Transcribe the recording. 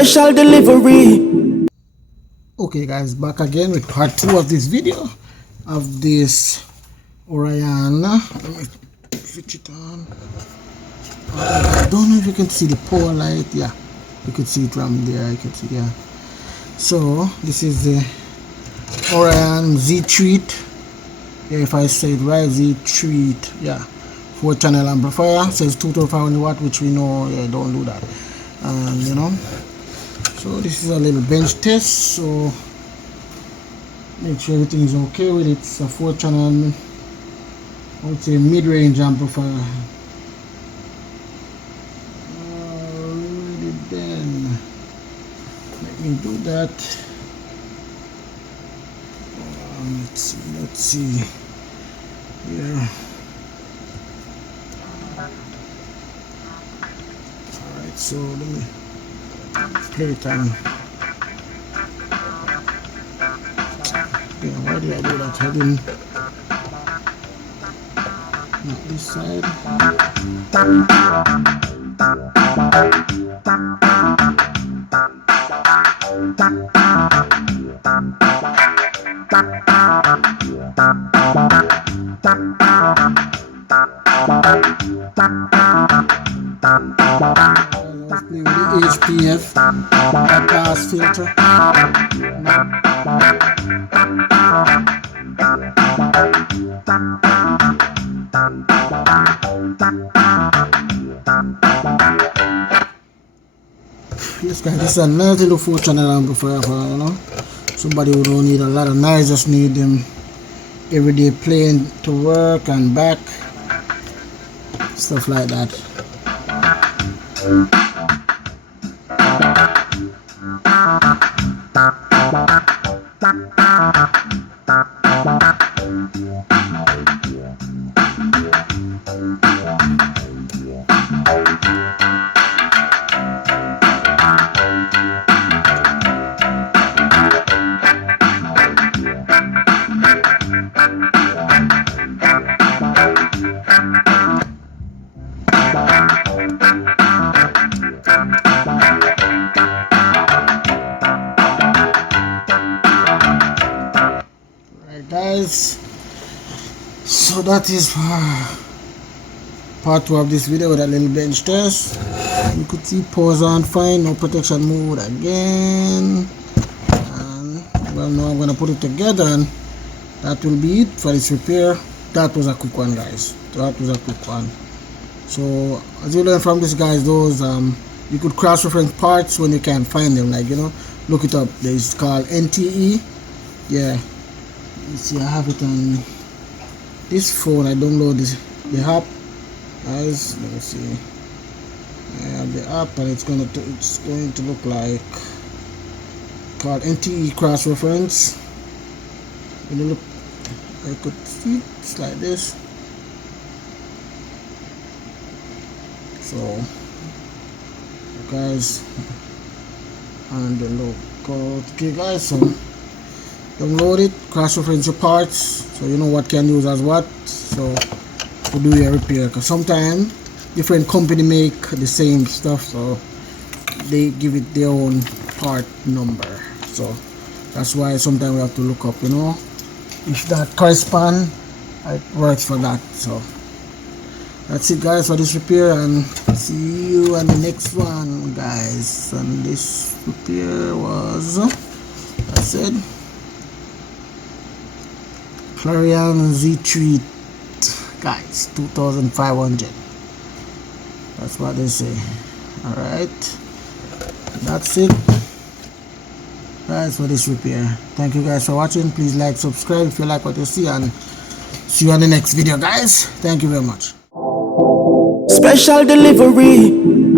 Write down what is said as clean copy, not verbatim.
Special delivery. Okay guys, back again with part 2 of this video of this Orion. Let me switch it on. I don't know if you can see the power light. Yeah, you can see it from there. You can see, yeah. So this is the Orion ZTREET. Yeah, if I say it right, ZTREET. Yeah, 4-channel amplifier. Says 2500 watt, which we know, yeah, don't do that. And you know, so this is a little bench test. So make sure everything is okay with it. It's a 4-channel, I would say mid-range amplifier. Alrighty then, let me do that. Let's see here. Alright, so let me play it on. Yeah, why did I do that? I didn't. Not this side. Let's play with the HPF pass filter. Yes guys, this is a nice little 4-channel amplifier for, you know, somebody who don't need a lot of noise, just need them everyday playing to work and back, stuff like that. Guys, so that is part 2 of this video with a little bench test. You could see pause on fine, no protection mode again, and well, now I'm gonna put it together, and that will be it for this repair. That was a quick one, guys. That was a quick one. So as you learn from this, guys, those you could cross-reference parts when you can't find them, like, you know, look it up. It's called NTE. Yeah, you see I have it on this phone. I download the app, guys. Let me see. I have the app, and it's going to look like called NTE cross-reference. When you look, I could see it's like this. So guys, and the logo. Okay guys, so download it, cross-reference your parts, so you know what can use as what, so to do your repair, because sometimes different company make the same stuff, so they give it their own part number. So that's why sometimes we have to look up, you know, if that correspond, it works for that. So that's it, guys, for this repair, and see you on the next one, guys. And this repair was, I said, Orion ZTREET, guys, 2500. That's what they say. Alright, that's it, guys, for this repair. Thank you guys for watching. Please like, subscribe if you like what you see, and see you on the next video, guys. Thank you very much. Special delivery.